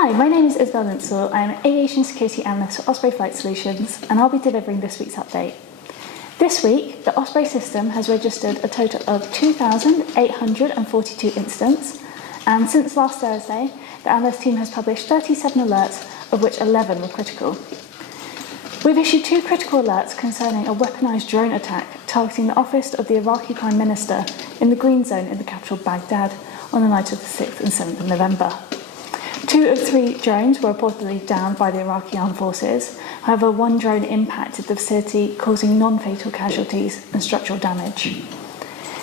Hi, my name is Isobel. I'm an Aviation Security Analyst for Osprey Flight Solutions, and I'll be delivering this week's update. This week, the Osprey system has registered a total of 2,842 incidents, and since last Thursday, the analyst team has published 37 alerts, of which 11 were critical. We've issued 2 critical alerts concerning a weaponised drone attack targeting the office of the Iraqi Prime Minister in the Green Zone in the capital Baghdad on the night of the 6th and 7th of November. 2 of 3 drones were reportedly downed by the Iraqi armed forces. However, 1 drone impacted the facility, causing non-fatal casualties and structural damage.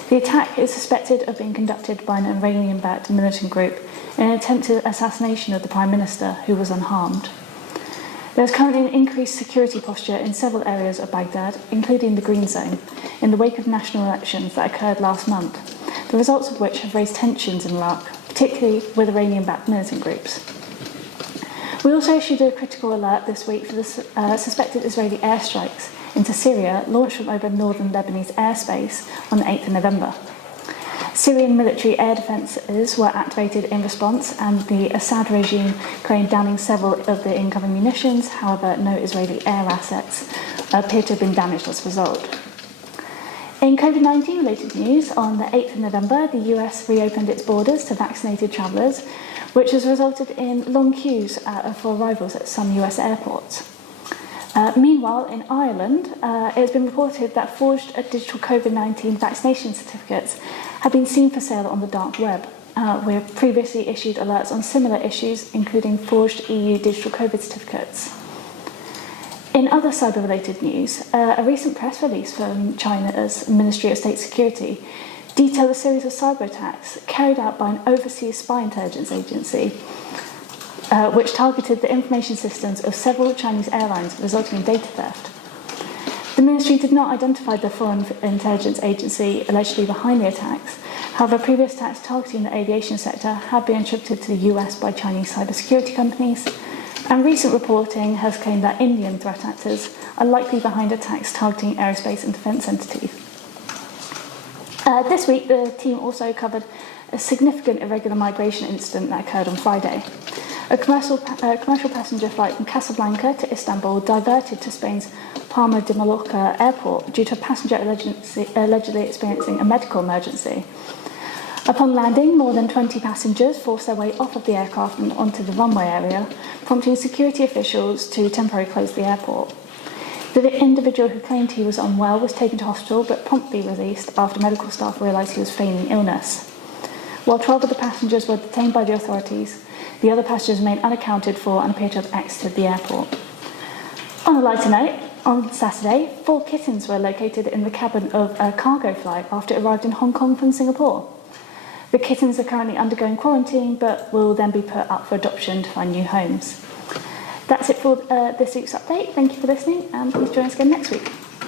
The attack is suspected of being conducted by an Iranian-backed militant group in an attempted assassination of the Prime Minister, who was unharmed. There is currently an increased security posture in several areas of Baghdad, including the Green Zone, in the wake of national elections that occurred last month, the results of which have raised tensions in Iraq, particularly with Iranian-backed militant groups. We also issued a critical alert this week for the suspected Israeli airstrikes into Syria launched from over northern Lebanese airspace on the 8th of November. Syrian military air defences were activated in response, and the Assad regime claimed downing several of the incoming munitions. However, no Israeli air assets appear to have been damaged as a result. In COVID-19 related news, on the 8th of November, the US reopened its borders to vaccinated travellers, which has resulted in long queues for arrivals at some US airports. Meanwhile, in Ireland, it has been reported that forged digital COVID-19 vaccination certificates have been seen for sale on the dark web. We have previously issued alerts on similar issues, including forged EU digital COVID certificates. In other cyber-related news, a recent press release from China's Ministry of State Security detailed a series of cyber attacks carried out by an overseas spy intelligence agency, which targeted the information systems of several Chinese airlines, resulting in data theft. The ministry did not identify the foreign intelligence agency allegedly behind the attacks. However, previous attacks targeting the aviation sector have been attributed to the US by Chinese cybersecurity companies, and recent reporting has claimed that Indian threat actors are likely behind attacks targeting aerospace and defence entities. This week, the team also covered a significant irregular migration incident that occurred on Friday. A commercial passenger flight from Casablanca to Istanbul diverted to Spain's Palma de Mallorca airport due to a passenger allegedly experiencing a medical emergency. Upon landing, more than 20 passengers forced their way off of the aircraft and onto the runway area, prompting security officials to temporarily close the airport. The individual who claimed he was unwell was taken to hospital but promptly released after medical staff realised he was feigning illness. While 12 of the passengers were detained by the authorities, the other passengers remain unaccounted for and appear to have exited the airport. On a lighter note, on Saturday, 4 kittens were located in the cabin of a cargo flight after it arrived in Hong Kong from Singapore. The kittens are currently undergoing quarantine, but will then be put up for adoption to find new homes. That's it for this week's update. Thank you for listening, and please join us again next week.